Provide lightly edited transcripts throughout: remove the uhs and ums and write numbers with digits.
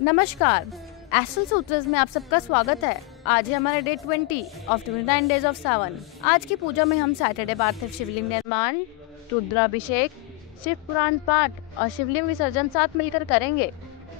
नमस्कार, एस्ट्रल सूत्रस में आप सबका स्वागत है। आज है हमारा डे 20 ऑफ 29 डेज ऑफ सावन। आज की पूजा में हम सैटरडे पार्थिव शिवलिंग निर्माण, रुद्राभिषेक, शिव पुराण पाठ और शिवलिंग विसर्जन साथ मिलकर करेंगे।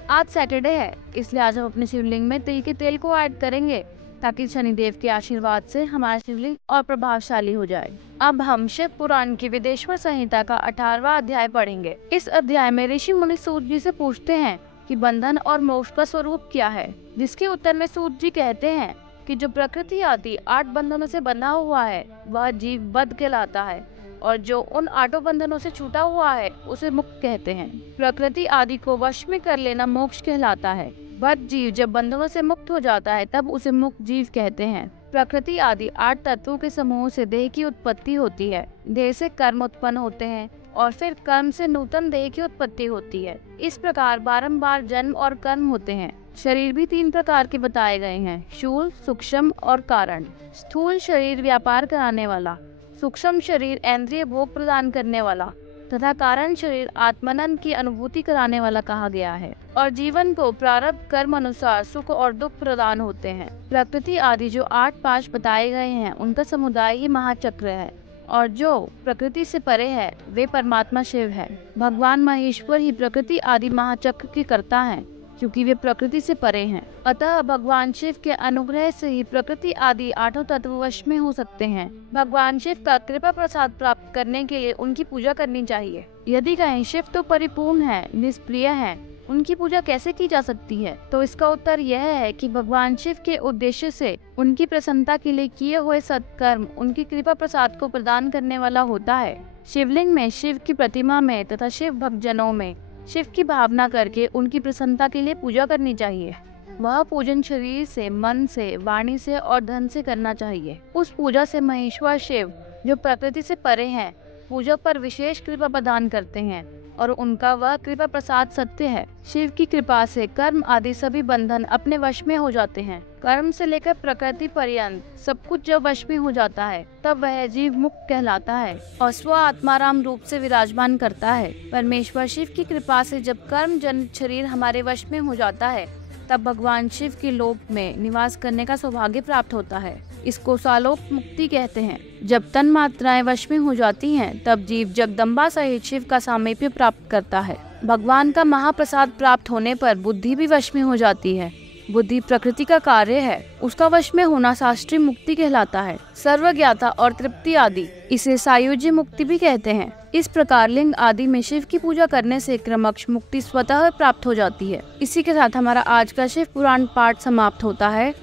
आज सैटरडे है, इसलिए आज हम अपने शिवलिंग में तिल के तेल को ऐड करेंगे ताकि शनिदेव के आशीर्वाद से हमारा शिवलिंग और प्रभावशाली हो जाए। अब हम शिव पुराण की विदेश्वर संहिता का 18वां अध्याय पढ़ेंगे। इस अध्याय में ऋषि मुनि सूत जी से पूछते हैं कि बंधन और मोक्ष का स्वरूप क्या है, जिसके उत्तर में सूत जी कहते हैं कि जो प्रकृति आदि 8 बंधनों से बंधा हुआ है वह जीव बद्ध कहलाता है, और जो उन 8 बंधनों से छूटा हुआ है उसे मुक्त कहते हैं। प्रकृति आदि को वश में कर लेना मोक्ष कहलाता है। बद्ध जीव जब बंधनों से मुक्त हो जाता है तब उसे मुक्त जीव कहते हैं। प्रकृति आदि 8 तत्वों के समूह से देह की उत्पत्ति होती है। देह से कर्म उत्पन्न होते हैं और फिर कर्म से नूतन देह की उत्पत्ति होती है। इस प्रकार बारंबार जन्म और कर्म होते हैं। शरीर भी 3 प्रकार के बताए गए हैं, स्थूल, सूक्ष्म और कारण। स्थूल शरीर व्यापार कराने वाला, सूक्ष्म शरीर इंद्रिय भोग प्रदान करने वाला तथा कारण शरीर आत्मानंद की अनुभूति कराने वाला कहा गया है, और जीवन को प्रारब्ध कर्म अनुसार सुख और दुख प्रदान होते हैं। प्रकृति आदि जो 8 पाश बताए गए हैं उनका समुदाय ही महाचक्र है, और जो प्रकृति से परे है वे परमात्मा शिव है। भगवान महेश्वर ही प्रकृति आदि महाचक्र के कर्ता हैं, क्योंकि वे प्रकृति से परे हैं। अतः भगवान शिव के अनुग्रह से ही प्रकृति आदि 8 तत्व वश में हो सकते हैं। भगवान शिव का कृपा प्रसाद प्राप्त करने के लिए उनकी पूजा करनी चाहिए। यदि कहें शिव तो परिपूर्ण है, निष्प्रिय है, उनकी पूजा कैसे की जा सकती है, तो इसका उत्तर यह है कि भगवान शिव के उद्देश्य से उनकी प्रसन्नता के लिए किए हुए सत्कर्म उनकी कृपा प्रसाद को प्रदान करने वाला होता है। शिवलिंग में, शिव की प्रतिमा में तथा शिव भक्तजनों में शिव की भावना करके उनकी प्रसन्नता के लिए पूजा करनी चाहिए। वह पूजन शरीर से, मन से, वाणी से और धन से करना चाहिए। उस पूजा से महेश्वर शिव जो प्रकृति से परे हैं पूजा पर विशेष कृपा प्रदान करते हैं, और उनका वह कृपा प्रसाद सत्य है। शिव की कृपा से कर्म आदि सभी बंधन अपने वश में हो जाते हैं। कर्म से लेकर प्रकृति पर्यंत सब कुछ जब वश में हो जाता है तब वह जीव मुक्त कहलाता है और स्व आत्माराम रूप से विराजमान करता है। परमेश्वर शिव की कृपा से जब कर्म जनित शरीर हमारे वश में हो जाता है तब भगवान शिव के लोक में निवास करने का सौभाग्य प्राप्त होता है। इसको सालोक मुक्ति कहते हैं। जब तन मात्राएं वश में हो जाती हैं तब जीव जगदम्बा सहित शिव का सामीप्य प्राप्त करता है। भगवान का महाप्रसाद प्राप्त होने पर बुद्धि भी वश में हो जाती है। बुद्धि प्रकृति का कार्य है, उसका वश में होना शास्त्रीय मुक्ति कहलाता है। सर्वज्ञाता और तृप्ति आदि इसे सायुज्य मुक्ति भी कहते हैं। इस प्रकार लिंग आदि में शिव की पूजा करने से क्रमश मुक्ति स्वतः प्राप्त हो जाती है। इसी के साथ हमारा आज का शिव पुराण पाठ समाप्त होता है।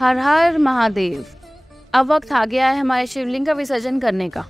हर हर महादेव। अब वक्त आ गया है हमारे शिवलिंग का विसर्जन करने का।